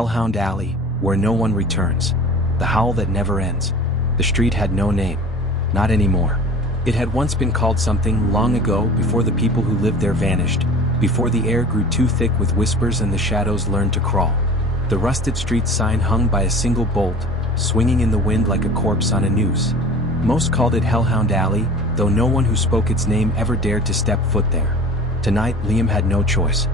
Hellhound Alley, where no one returns. The howl that never ends. The street had no name. Not anymore. It had once been called something long ago, before the people who lived there vanished, before the air grew too thick with whispers and the shadows learned to crawl. The rusted street sign hung by a single bolt, swinging in the wind like a corpse on a noose. Most called it Hellhound Alley, though no one who spoke its name ever dared to step foot there. Tonight, Liam had no choice.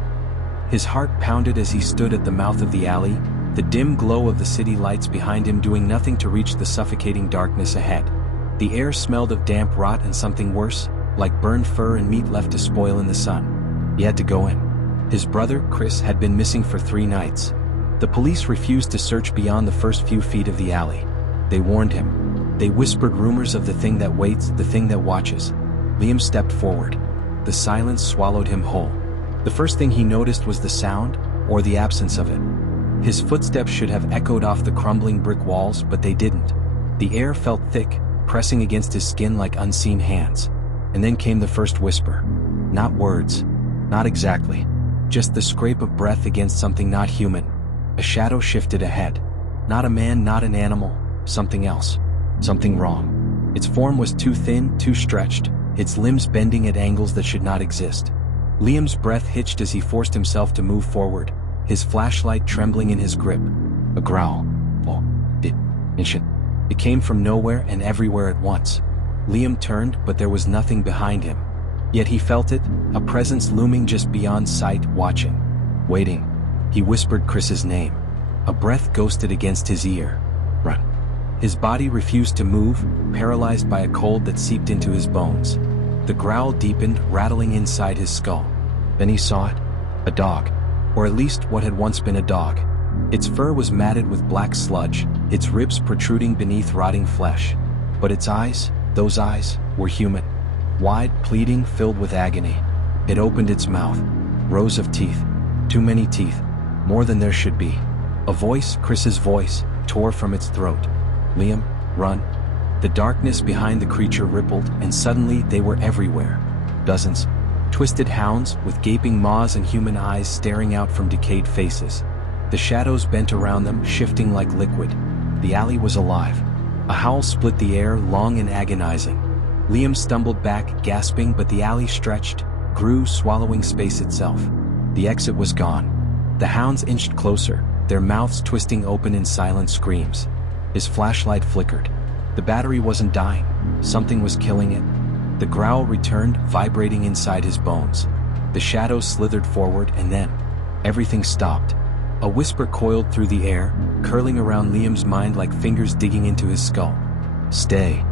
His heart pounded as he stood at the mouth of the alley, the dim glow of the city lights behind him doing nothing to reach the suffocating darkness ahead. The air smelled of damp rot and something worse, like burned fur and meat left to spoil in the sun. He had to go in. His brother, Chris, had been missing for 3 nights. The police refused to search beyond the first few feet of the alley. They warned him. They whispered rumors of the thing that waits, the thing that watches. Liam stepped forward. The silence swallowed him whole. The first thing he noticed was the sound, or the absence of it. His footsteps should have echoed off the crumbling brick walls, but they didn't. The air felt thick, pressing against his skin like unseen hands. And then came the first whisper. Not words. Not exactly. Just the scrape of breath against something not human. A shadow shifted ahead. Not a man, not an animal. Something else. Something wrong. Its form was too thin, too stretched, its limbs bending at angles that should not exist. Liam's breath hitched as he forced himself to move forward, his flashlight trembling in his grip. A growl. Oh, it came from nowhere and everywhere at once. Liam turned, but there was nothing behind him. Yet he felt it, a presence looming just beyond sight, watching. Waiting. He whispered Chris's name. A breath ghosted against his ear. Run. His body refused to move, paralyzed by a cold that seeped into his bones. The growl deepened, rattling inside his skull. Then he saw it. A dog. Or at least what had once been a dog. Its fur was matted with black sludge, its ribs protruding beneath rotting flesh. But its eyes, those eyes, were human. Wide, pleading, filled with agony. It opened its mouth. Rows of teeth. Too many teeth. More than there should be. A voice, Chris's voice, tore from its throat. Liam, run. The darkness behind the creature rippled, and suddenly they were everywhere. Dozens. Twisted hounds, with gaping maws and human eyes staring out from decayed faces. The shadows bent around them, shifting like liquid. The alley was alive. A howl split the air, long and agonizing. Liam stumbled back, gasping, but the alley stretched, grew, swallowing space itself. The exit was gone. The hounds inched closer, their mouths twisting open in silent screams. His flashlight flickered. The battery wasn't dying. Something was killing it. The growl returned, vibrating inside his bones. The shadows slithered forward, and then everything stopped. A whisper coiled through the air, curling around Liam's mind like fingers digging into his skull. Stay.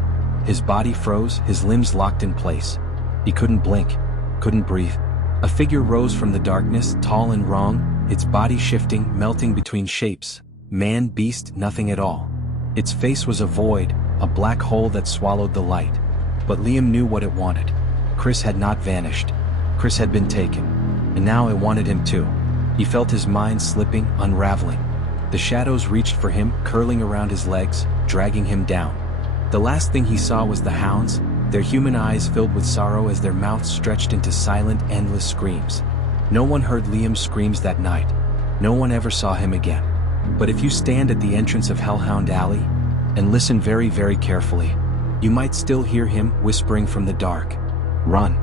His body froze, his limbs locked in place. He couldn't blink, couldn't breathe. A figure rose from the darkness, tall and wrong, its body shifting, melting between shapes. Man, beast, nothing at all. Its face was a void, a black hole that swallowed the light. But Liam knew what it wanted. Chris had not vanished. Chris had been taken. And now it wanted him too. He felt his mind slipping, unraveling. The shadows reached for him, curling around his legs, dragging him down. The last thing he saw was the hounds, their human eyes filled with sorrow as their mouths stretched into silent, endless screams. No one heard Liam's screams that night. No one ever saw him again. But if you stand at the entrance of Hellhound Alley and listen very, very carefully, you might still hear him whispering from the dark. Run.